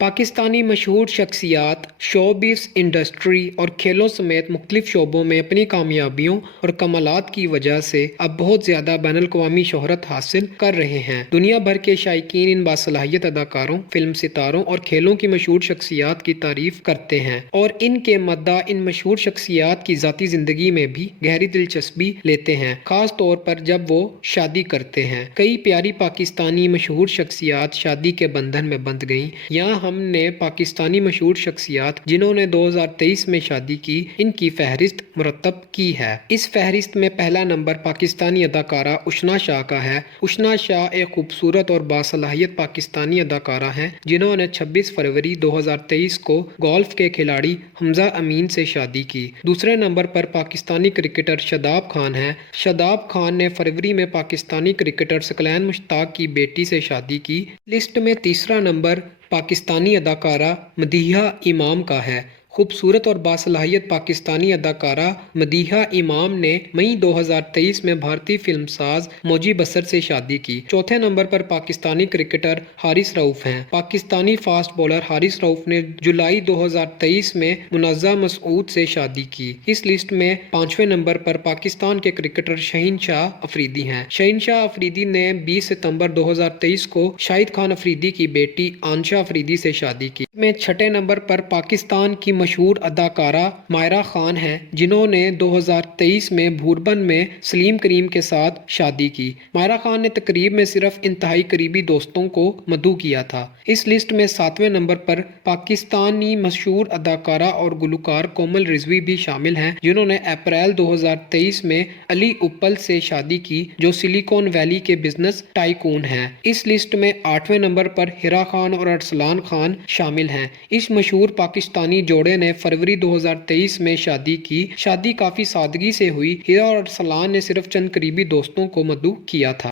پاکستانی مشہور شخصیات showbiz industry اور کھیلوں سمیت مختلف شعبوں میں اپنی کامیابیوں اور کمالات کی وجہ سے اب بہت زیادہ بین الاقوامی شہرت حاصل کر رہے ہیں۔ دنیا بھر کے شائقین ان باصلاحیت اداکاروں، فلم ستاروں اور کھیلوں کی مشہور شخصیات کی تعریف کرتے ہیں اور ان کے مداح ان مشہور شخصیات کی ذاتی زندگی میں بھی گہری دلچسپی لیتے ہیں، خاص طور پر جب وہ شادی کرتے ہیں۔ کئی پیاری پاکستانی مشہور شخصیات شادی کے بندھن میں بندھ گئیں۔ یہاں ہم نے پاکستانی مشہور شخصیات جنہوں نے 2023 میں شادی کی، ان کی فہرست مرتب کی ہے۔ اس فہرست میں پہلا نمبر پاکستانی اداکارہ اشنا شاہ کا ہے۔ اشنا شاہ ایک خوبصورت اور باصلاحیت پاکستانی اداکارہ ہیں جنہوں نے 26 فروری 2023 کو گولف کے کھلاڑی حمزہ امین سے شادی کی۔ دوسرے نمبر پر پاکستانی کرکٹر شاداب خان ہیں۔ شاداب خان نے فروری میں پاکستانی کرکٹر ثقلین مشتاق کی بیٹی سے شادی کی۔ لسٹ میں تیسرا نمبر پاکستانی اداکارہ مدیحہ امام کا ہے۔ خوبصورت اور باصلاحیت پاکستانی اداکارہ مدیحہ امام نے مئی 2023 میں بھارتی فلم ساز موجی بسر سے شادی کی۔ چوتھے نمبر پر پاکستانی کرکٹر حارث رؤف ہیں۔ پاکستانی فاسٹ بالر حارث رؤف نے جولائی 2023 میں منازہ مسعود سے شادی کی۔ اس لسٹ میں پانچویں نمبر پر پاکستان کے کرکٹر شہین شاہ افریدی ہیں۔ شہین شاہ افریدی نے 20 ستمبر 2023 کو شاہد خان افریدی کی بیٹی آنشا افریدی سے شادی کی۔ میں چھٹے نمبر پر پاکستان کی مشہور اداکارہ مائرہ خان ہیں جنہوں نے 2023 میں بھوربن میں سلیم کریم کے ساتھ شادی کی۔ مائرہ خان نے تقریب میں صرف انتہائی قریبی دوستوں کو مدعو کیا تھا۔ اس لسٹ میں ساتویں نمبر پر پاکستانی مشہور اداکارہ اور گلوکار کومل رضوی بھی شامل ہیں جنہوں نے اپریل 2023 میں علی اپل سے شادی کی جو سلیکون ویلی کے بزنس ٹائکون ہیں۔ اس لسٹ میں آٹھویں نمبر پر ہیرا خان اور ارسلان خان شامل ہیں۔ اس مشہور پاکستانی جوڑے نے فروری 2023 میں شادی کی۔ شادی کافی سادگی سے ہوئی۔ ہیرا اور ارسلان نے صرف چند قریبی دوستوں کو مدعو کیا تھا۔